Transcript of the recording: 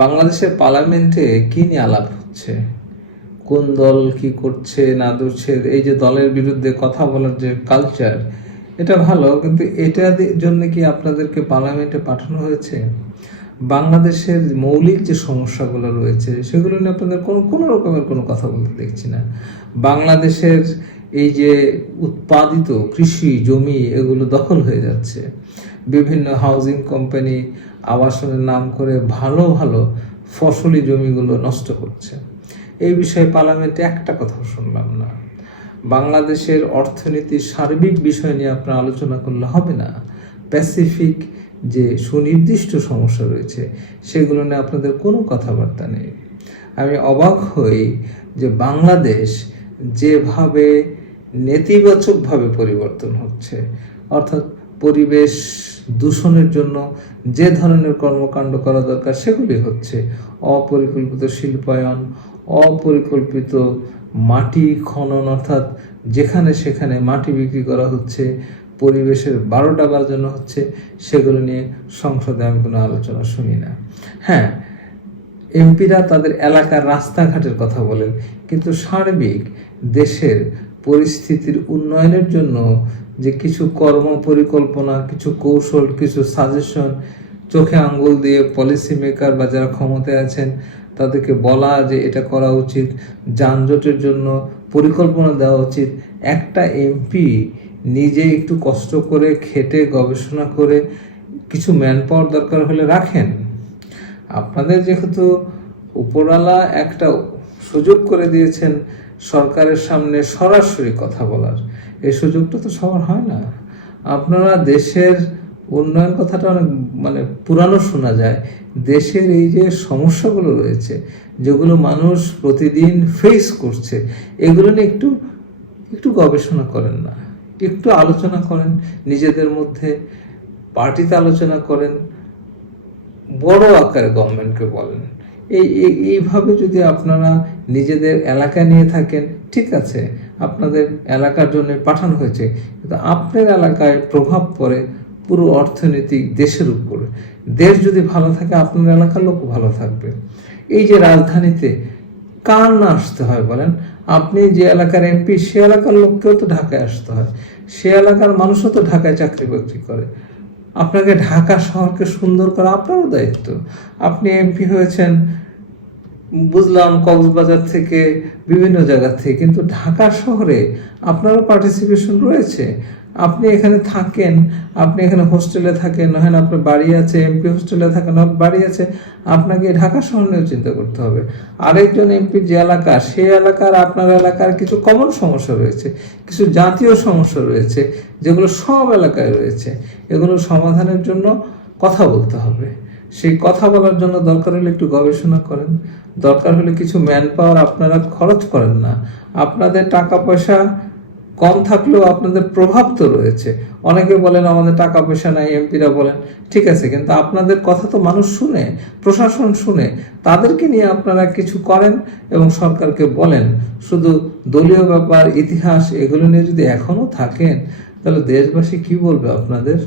বাংলাদেশের পার্লামেন্টে কি নিয়ে আলাপ হচ্ছে, কোন দল কি করছে না করছে, এই যে দলের বিরুদ্ধে কথা বলার যে কালচার, এটা ভালো, কিন্তু এটার জন্য কি আপনাদেরকে পার্লামেন্টে পাঠানো হয়েছে? বাংলাদেশের মৌলিক যে সমস্যাগুলো রয়েছে সেগুলো নিয়ে আপনাদের কোনো রকমের কোনো কথা বলতে দেখছি না। বাংলাদেশের এই যে উৎপাদিত কৃষি জমি এগুলো দখল হয়ে যাচ্ছে, বিভিন্ন হাউজিং কোম্পানি আবাসনের নাম করে ভালো ভালো ফসলি জমিগুলো নষ্ট করছে। এই বিষয়ে পার্লামেন্টে একটা কথাও শুনলাম না। বাংলাদেশের অর্থনীতির সার্বিক বিষয় নিয়ে আপনার আলোচনা করলে হবে না। প্যাসিফিক যে সুনির্দিষ্ট সমস্যা রয়েছে সেগুলো নিয়ে আপনাদের কোনো কথাবার্তা নেই। আমি অবাক হই যে বাংলাদেশ যেভাবে নেতিবাচকভাবে পরিবর্তন হচ্ছে, অর্থাৎ পরিবেশ দূষণের জন্য যে ধরনের কর্মকাণ্ড করা দরকার সেগুলি হচ্ছে। অপরিকল্পিত শিল্পায়ন, অপরিকল্পিত মাটি খনন, অর্থাৎ যেখানে সেখানে মাটি বিক্রি করা হচ্ছে, পরিবেশের 12টা বাজানো হচ্ছে, সেগুলো নিয়ে সংসদে আমি কোনো আলোচনা শুনি না। হ্যাঁ, এমপিরা তাদের এলাকার রাস্তাঘাটের কথা বলেন, কিন্তু সার্বিক দেশের পরিস্থিতির উন্নয়নের জন্য যে কিছু কর্ম পরিকল্পনা, কিছু কৌশল, কিছু সাজেশন চোখে আঙ্গুল দিয়ে পলিসি মেকার বা যারা ক্ষমতায় আছেন তাদেরকে বলা যে এটা করা উচিত, যানজটের জন্য পরিকল্পনা দেওয়া উচিত, একটা এমপি নিজে একটু কষ্ট করে খেটে গবেষণা করে কিছু ম্যান পাওয়ার দরকার হলে রাখেন। আপনাদের যেহেতু উপরওয়ালা একটা সুযোগ করে দিয়েছেন সরকারের সামনে সরাসরি কথা বলার, এই সুযোগটা তো সবার হয় না। আপনারা দেশের উন্নয়ন কথাটা অনেক পুরানো শোনা যায়। দেশের এই যে সমস্যাগুলো রয়েছে, যেগুলো মানুষ প্রতিদিন ফেস করছে, এগুলো নিয়ে একটু গবেষণা করেন না, একটু আলোচনা করেন নিজেদের মধ্যে, পার্টিতে আলোচনা করেন, বড় আকারে গভর্নমেন্টকে বলেন। এইভাবে যদি আপনারা নিজেদের এলাকা নিয়ে থাকেন, ঠিক আছে, আপনাদের এলাকার জন্য পাঠানো হয়েছে, কিন্তু আপনার এলাকায় প্রভাব পড়ে পুরো অর্থনৈতিক দেশের উপরে। দেশ যদি ভালো থাকে আপনার এলাকার লোক ভালো থাকবে। এই যে রাজধানীতে কার না আসতে হয় বলেন? আপনি যে এলাকার এমপি সে এলাকার লোককেও তো ঢাকায় আসতে হয়, সে এলাকার মানুষও তো ঢাকায় চাকরি বাকরি করে। আপনাকে ঢাকা শহরকে সুন্দর করা আপনারও দায়িত্ব। আপনি এমপি হয়েছেন বুঝলাম কক্সবাজার থেকে, বিভিন্ন জায়গা থেকে, কিন্তু ঢাকা শহরে আপনারও পার্টিসিপেশন রয়েছে। আপনি এখানে থাকেন, আপনি এখানে হোস্টেলে থাকেন, নয় আপনার বাড়ি আছে, এমপি হোস্টেলে থাকেন, বাড়ি আছে, আপনাকে ঢাকা শহর নিয়েও চিন্তা করতে হবে। আরেকজন এমপির যে এলাকা, সেই এলাকার আপনার এলাকার কিছু কমন সমস্যা রয়েছে, কিছু জাতীয় সমস্যা রয়েছে, যেগুলো সব এলাকায় রয়েছে। এগুলো সমাধানের জন্য কথা বলতে হবে। সেই কথা বলার জন্য দরকার হলে একটু গবেষণা করেন, দরকার হলে কিছু ম্যান পাওয়ার আপনারা খরচ করেন না। আপনাদের টাকা পয়সা কম থাকলেও আপনাদের প্রভাব তো রয়েছে। অনেকে বলেন আমাদের টাকা পয়সা নাই, এমপিরা বলেন, ঠিক আছে, কিন্তু আপনাদের কথা তো মানুষ শুনে, প্রশাসন শুনে। তাদেরকে নিয়ে আপনারা কিছু করেন এবং সরকারকে বলেন। শুধু দলীয় ব্যাপার, ইতিহাস এগুলো নিয়ে যদি এখনো থাকেন, তাহলে দেশবাসী কি বলবে আপনাদের?